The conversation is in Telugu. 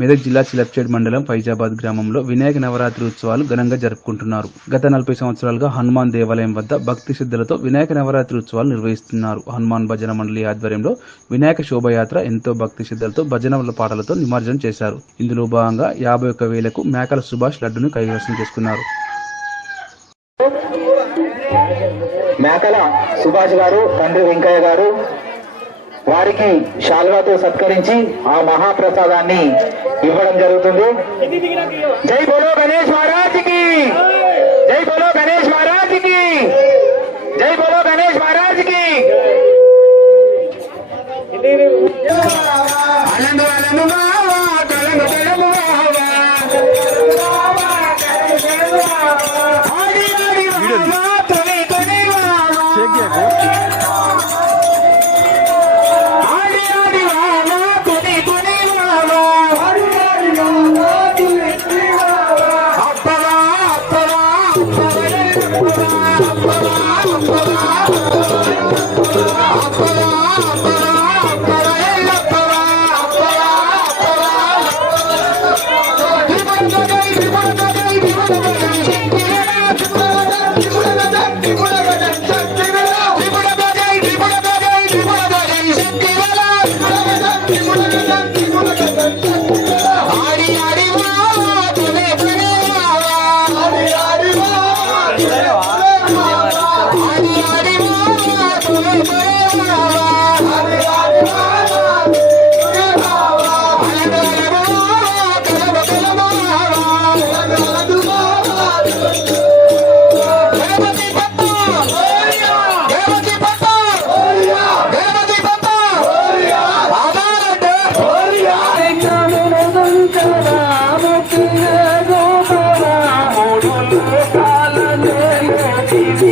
మెదక్ జిల్లా చిలప్చేడ్ మండలం ఫైజాబాద్ గ్రామంలో వినాయక నవరాత్రి ఉత్సవాలు ఘనంగా జరుపుకుంటున్నారు. గత నలభై సంవత్సరాలుగా హనుమాన్ దేవాలయం వద్ద భక్తి శ్రద్ధలతో వినాయక నవరాత్రి ఉత్సవాలు నిర్వహిస్తున్నారు. హనుమాన్ భజన మండలి ఆధ్వర్యంలో వినాయక శోభయాత్ర ఎంతో భక్తి శ్రద్ధలతో భజనల పాటలతో నిమజ్జనం చేశారు. ఇందులో భాగంగా యాభై ఒక్క వేలకు మేకల సుభాష్ లడ్డును కైవసం చేసుకున్నారు. మేకల సుభాష్ గారు తండ్రి వెంకయ్య గారు వారికి శాల్వాతో సత్కరించి ఆ మహాప్రసాదాన్ని ఇవ్వడం జరుగుతుంది. జై బోలో గణేష్ మహారాజ్! Thank you.